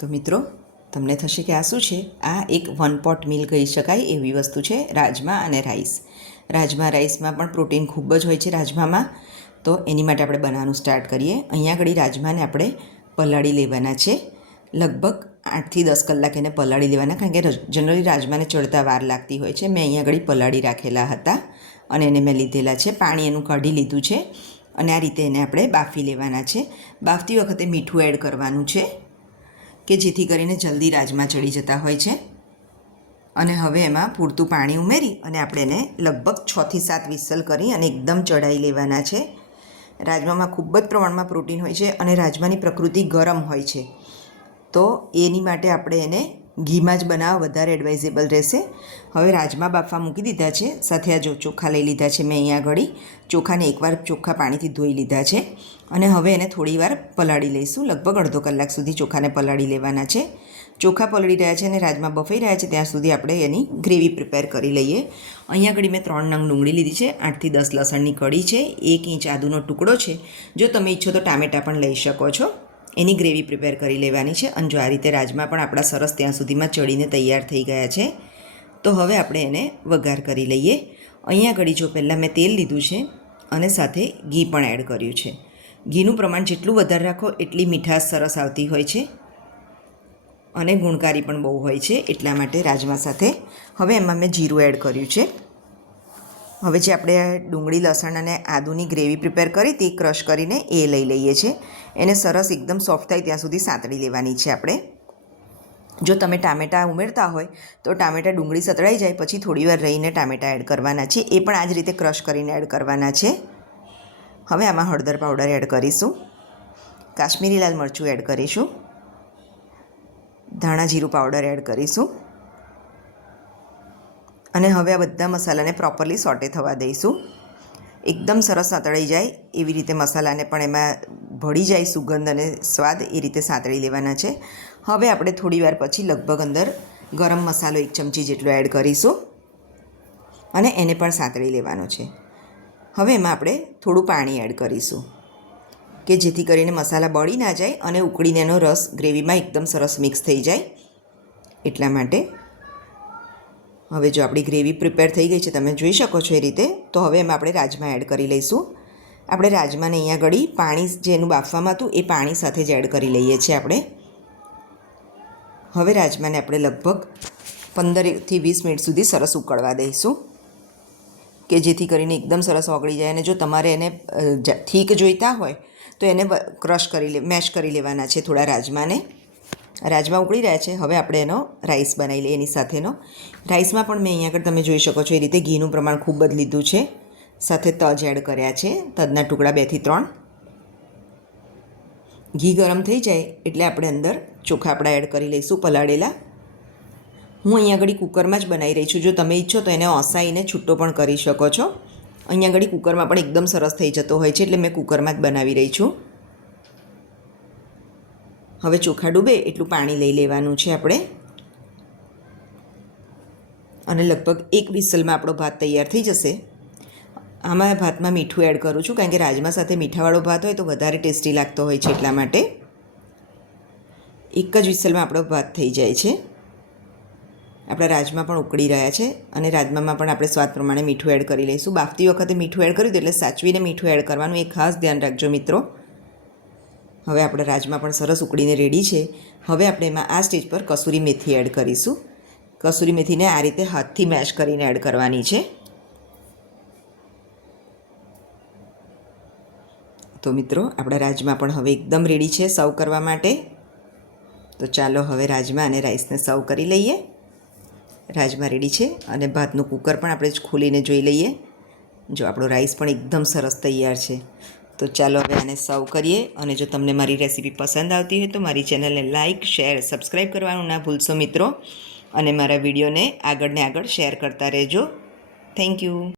તો મિત્રો તમને થશે કે આ શું છે? આ એક વન પોટ મીલ કહી શકાય એવી વસ્તુ છે, રાજમા અને રાઈસ. રાઈસમાં પણ પ્રોટીન ખૂબ જ હોય છે રાજમામાં. તો એની માટે આપણે બનાવવાનું સ્ટાર્ટ કરીએ. અહીંયા આગળ રાજમાને આપણે પલાળી લેવાના છે. લગભગ 8થી 10 કલાક એને પલાળી લેવાના, કારણ કે જનરલી રાજમાને ચડતા વાર લાગતી હોય છે. મેં અહીંયા આગળ પલાળી રાખેલા હતા અને એને મેં લીધેલા છે. પાણી એનું કાઢી લીધું છે અને આ રીતે એને આપણે બાફી લેવાના છે. બાફતી વખતે મીઠું એડ કરવાનું છે કે જેથી કરીને જલ્દી રાજમા ચડી જતા હોય છે. અને હવે એમાં પૂરતું પાણી ઉમેરી અને આપણે એને લગભગ 6થી 7 વિસલ કરી અને એકદમ ચડાવી લેવાના છે. રાજમામાં ખૂબ જ પ્રમાણમાં પ્રોટીન હોય છે અને રાજમાની પ્રકૃતિ ગરમ હોય છે, તો એની માટે આપણે એને ઘીમાં જ બનાવવા વધારે એડવાઇઝેબલ રહેશે. હવે રાજમા બાફવા મૂકી દીધા છે. સાથે આ જો ચોખા લઈ લીધા છે મેં અહીંયા આગળ. ચોખાને એકવાર ચોખ્ખા પાણીથી ધોઈ લીધા છે અને હવે એને થોડીવાર પલાળી લઈશું. લગભગ અડધો કલાક સુધી ચોખાને પલાળી લેવાના છે. ચોખા પલળી રહ્યા છે અને રાજમા બફાઈ રહ્યા છે ત્યાં સુધી આપણે એની ગ્રેવી પ્રિપેર કરી લઈએ. અહીંયા આગળ મેં 3 નંગ ડુંગળી લીધી છે, 8થી 10 લસણની કળી છે, 1 ઇંચ આદુનો ટુકડો છે. જો તમે ઈચ્છો તો ટામેટાં પણ લઈ શકો છો. એની ગ્રેવી પ્રિપેર કરી લેવાની છે. અને જો આ રીતે રાજમા પણ આપણા સરસ ત્યાં સુધીમાં ચડીને તૈયાર થઈ ગયા છે. તો હવે આપણે એને વઘાર કરી લઈએ. અહીંયા આગળ જો પહેલાં મેં તેલ લીધું છે અને સાથે ઘી પણ એડ કર્યું છે. ઘીનું પ્રમાણ જેટલું વધારે રાખો એટલી મીઠાશ સરસ આવતી હોય છે અને ગુણકારી પણ બહુ હોય છે, એટલા માટે રાજમા સાથે. હવે એમાં મેં જીરું એડ કર્યું છે. હવે જે આપણે ડુંગળી લસણ અને આદુની ગ્રેવી પ્રિપેર કરી હતી ક્રશ કરીને એ લઈ લઈએ છીએ. એને સરસ એકદમ સોફ્ટ થાય ત્યાં સુધી સાંતળી લેવાની છે આપણે. જો તમે ટામેટાં ઉમેરતા હોય તો ટામેટાં ડુંગળી સતળાઈ જાય પછી થોડીવાર રહીને ટામેટાં એડ કરવાના છે. એ પણ આ જ રીતે ક્રશ કરીને એડ કરવાના છે. હવે આમાં હળદર પાવડર એડ કરીશું, કાશ્મીરી લાલ મરચું એડ કરીશું, ધાણા જીરું પાવડર એડ કરીશું અને હવે આ બધા મસાલાને પ્રોપરલી સોટે થવા દઈશું. એકદમ સરસ સાંતળાઈ જાય એવી રીતે મસાલાને પણ એમાં ભળી જાય સુગંધ અને સ્વાદ, એ રીતે સાંતળી લેવાના છે. હવે આપણે થોડીવાર પછી લગભગ અંદર ગરમ મસાલો 1 ચમચી જેટલો એડ કરીશું અને એને પણ સાંતળી લેવાનો છે. હવે એમાં આપણે થોડું પાણી એડ કરીશું કે જેથી કરીને મસાલા બળી ના જાય અને ઉકળીને એનો રસ ગ્રેવીમાં એકદમ સરસ મિક્સ થઈ જાય, એટલા માટે. હવે જો આપણી ગ્રેવી પ્રિપેર થઈ ગઈ છે, તમે જોઈ શકો છો એ રીતે. તો હવે એમાં આપણે રાજમા એડ કરી લઈશું. આપણે રાજમાને અહીંયા ગળી પાણી જેનું બાફવામાં હતું એ પાણી સાથે જ એડ કરી લઈએ છીએ આપણે. હવે રાજમાને આપણે લગભગ 15થી 20 મિનિટ સુધી સરસ ઉકળવા દઈશું કે જેથી કરીને એકદમ સરસ ઓગળી જાય. અને જો તમારે એને થીક જોઈતા હોય તો એને મેશ કરી લેવાના છે થોડા રાજમાને. રાજમા ઉકળી રહ્યા છે. હવે આપણે એનો રાઈસ બનાવી લઈએ. એની સાથેનો રાઈસમાં પણ મેં અહીંયા આગળ તમે જોઈ શકો છો એ રીતે ઘીનું પ્રમાણ ખૂબ જ લીધું છે. સાથે તજ એડ કર્યા છે, તજના ટુકડા 2થી 3. ઘી ગરમ થઈ જાય એટલે આપણે અંદર ચોખા આપણા એડ કરી લઈશું પલાળેલા. હું અહીંયા આગળ કુકરમાં જ બનાવી રહી છું. જો તમે ઈચ્છો તો એને ઓસાઈને છૂટો પણ કરી શકો છો. અહીંયા આગળ કુકરમાં પણ એકદમ સરસ થઈ જતો હોય છે, એટલે મેં કુકરમાં જ બનાવી રહી છું. હવે ચોખા ડૂબે એટલું પાણી લઈ લેવાનું છે આપણે અને લગભગ 1 વિસલમાં આપણો ભાત તૈયાર થઈ જશે. આમાં ભાતમાં મીઠું એડ કરું છું, કારણ કે રાજમા સાથે મીઠાવાળો ભાત હોય તો વધારે ટેસ્ટી લાગતો હોય છે, એટલા માટે. 1 જ વિસલમાં આપણો ભાત થઈ જાય છે. આપણા રાજમા પણ ઉકળી રહ્યા છે અને રાજમામાં પણ આપણે સ્વાદ પ્રમાણે મીઠું એડ કરી લઈશું. બાફતી વખતે મીઠું એડ કર્યું એટલે સાચવીને મીઠું એડ કરવાનું, એ ખાસ ધ્યાન રાખજો મિત્રો. હવે આપણા રાજમા પણ સરસ ઉકળીને રેડી છે. હવે આપણે એમાં આ સ્ટેજ પર કસૂરી મેથી એડ કરીશું. કસૂરી મેથીને આ રીતે હાથથી મેશ કરીને એડ કરવાની છે. તો મિત્રો આપણા રાજમા પણ હવે એકદમ રેડી છે સર્વ કરવા માટે. તો ચાલો હવે રાજમા અને રાઈસને સર્વ કરી લઈએ. રાજમા રેડી છે અને ભાતનું કુકર પણ આપણે ખોલીને જોઈ લઈએ. જો આપણો રાઈસ પણ એકદમ સરસ તૈયાર છે. તો ચાલો હવે આને સર્વ કરીએ. અને જો તમને મારી રેસીપી પસંદ આવતી હોય તો મારી ચેનલને લાઇક, શેર, સબસ્ક્રાઈબ કરવાનું ના ભૂલશો મિત્રો. અને મારા વિડીયોને આગળ શેર કરતા રહેજો. Thank you.